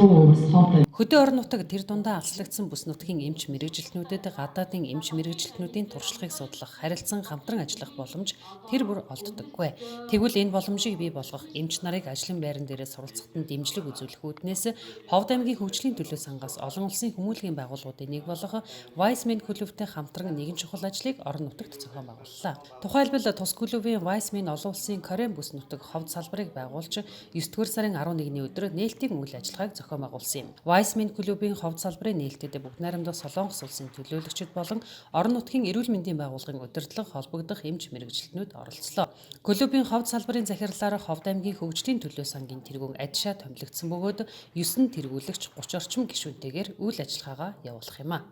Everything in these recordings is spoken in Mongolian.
Хөдөө орон нутаг тэр дундаа алслагдсан бүс нутгийн эмч мэргэжилтнүүдэд гадаадын эмч мэргэжилтнүүдийн туршлагыг судлах, харилцан хамтран ажиллах боломж тэр бүр олддоггүй. Тэгвэл энэ боломжийг бий болгох, эмч нарыг ажлын байран дээрээ суралцахад нь дэмжлэг үзүүлэх үүднээс Ховд аймгийн хөгжлийн төлөө сангаас олон улсын хүмүүлгийн байгууллагуудын нэг болох Wise Men клубтэй хамтран нэгэн чухал ажлыг орон нутагт зохион байгууллаа. Тухайлбал Тус клубын Wise Men олон улсын Кореан бүс нутаг Ховд салбарыг байгуулж 9-р сарын 11-ний өдөр нээлтийн үйл ажиллагааг зохион байгуулсан юм. Wise Men клубын Ховд салбарын нээлтэд Бүгд найрамдах Солонгос улсын төлөөлөгчид болон орон нутгийн эрүүл мэндийн байгууллагын удирдлага холбогдох эмч мэргэжилтнүүд оролцлоо. Клубын Ховд салбарын захирлаар Ховд аймгийн хөгжлийн төлөө сангийн тэргүүн адшаа томилогдсон бөгөөд 9 тэргүүлэгч 30 орчим гишүүнтэйгээр үйл ажиллагаагаа явуулах юм а.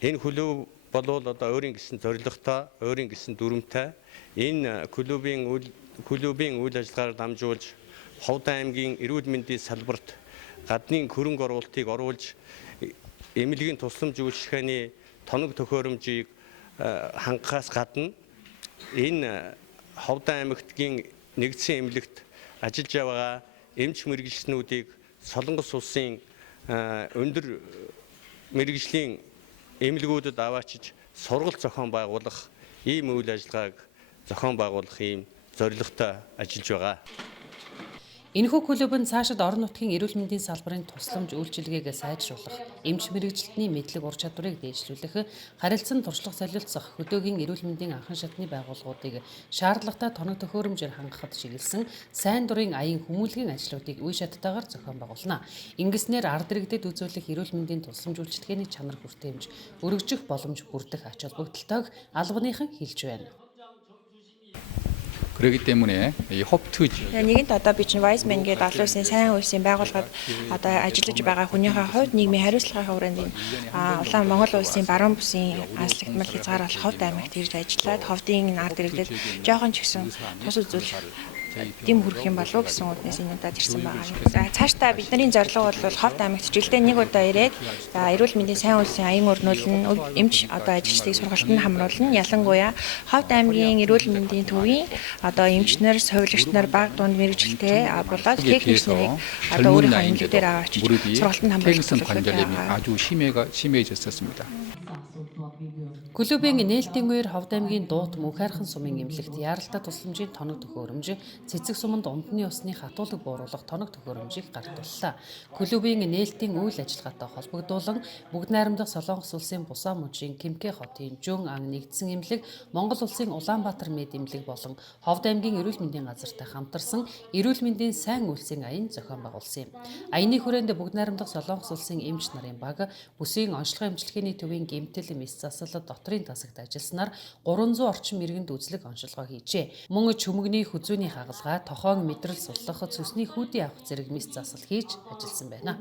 Энэ клуб болвол одоо өөрийн гэсэн зорилготой, өөрийн гэсэн дүрмтэй энэ клубын үйл ажиллагаар дамжуулж Ховд аймгийн эрүүл мэндийн салбарт гадны хөрөнгө оруулалтыг оруулж эмнэлгийн тусламж үйлчилгээний тоног төхөөрөмжийг хангахаас гадна энэ Ховд аймагтгийн нэгдсэн эмнэлэгт ажиллаж байгаа эмч мэргэжилтнүүдийг Солонгос улсын өндөр мэргэжлийн эмнэлгүүдэд аваачиж сургалт зохион байгуулах ийм үйл ажиллагааг зохион байгуулах ийм зорилготой ажиллаж байгаа. Энэхүү клуб нь цаашид орон нутгийн эрүүл мэндийн салбарын тусламж үйлчилгээг сайжруулах, эмч мэргэжилтний мэдлэг ур чадварыг дээшлүүлэх, харилцан туршлага солилцох, хөдөөгийн эрүүл мэндийн анхан шатны байгууллагуудыг шаардлагатай тоног төхөөрөмжөөр хангахад чиглэсэн сайн дурын аян хүмүүлгийн ажлуудыг үе шаттайгаар зохион байгуулна. Ингэснээр ард иргэдэд үзүүлэх эрүүл мэндийн тусламж үйлчилгээний чанар хүртээмж, өргөжих боломж бүрдэх ач холбогдолтойг албаныхан хэлж байна. 그렇기 때문에 이 홉트 нэгэнт одоо би чинь Wise Men гэдэг олон улсын сайн улсын байгууллагад одоо ажиллаж байгаа хүнийхээ хувьд нийгмийн хариуцлагын хүрээнд улаан Монгол улсын баруун бүсийн анхлагтмал хязгааруулах Ховд аймагт ирж ажиллаад Ховдын ард иргэдэд жоохон ч гэсэн тус үзүүлэх дэм хүрэх юм болов гэсэн үднээс энэ удаад ирсэн байгаа юм. За цаашдаа бидний зорилго бол Ховд аймагт жилдээ нэг удаа ирээд эрүүл мэндийн сайн улсын аян өрнүүлэн эмч одоо ажилчдыг сургалтанд хамруулна. Ялангуяа Ховд аймгийн эрүүл мэндийн төвийн одоо эмчнэр, совилогч нар, баг дунд мэргэжилтэй болоод техникч нарыг одоо өөрийнхөө эмнэлгээр аваачиж сургалтанд хамруулах 아주 심해졌었습니다. Клубын нээлтийн үеэр Ховд аймгийн Дуут Мөнхайрхан сумын эмнэлэгт яаралтай тусламжийн тоног төхөөрөмж, цэцэг суманд умдны усны хатуулаг бууруулах тоног төхөөрөмжийг гардууллаа. Клубын нээлтийн үйл ажиллагаатай холбогдуулан Бүгд найрамдах Солонгос улсын Бусаа мужийн Кимхэ хотын Жүн ан нэгдсэн эмнэлэг, Монгол улсын Улаанбаатар мед эмнэлэг болон Ховд аймгийн эрүүл мэндийн газартай хамтарсан эрүүл мэндийн сайн үйлсийн аян зохион байгуулсан юм. Аяны хүрээнд Бүгд найрамдах Солонгос улсын эмч нарын баг, бүсийн онцлог эмчилгээний төвийн гэмтэл мэс засал дотрийн тасагт ажилласнаар 300 орчим иргэнд үзлэг онцлогоо хийжээ. Мөн чөмгөний хүзүүний хагалгаа, тохоон мэдрэл суслах, цөсний хүүдийн авах зэрэг мэс засал хийж ажилласан байна.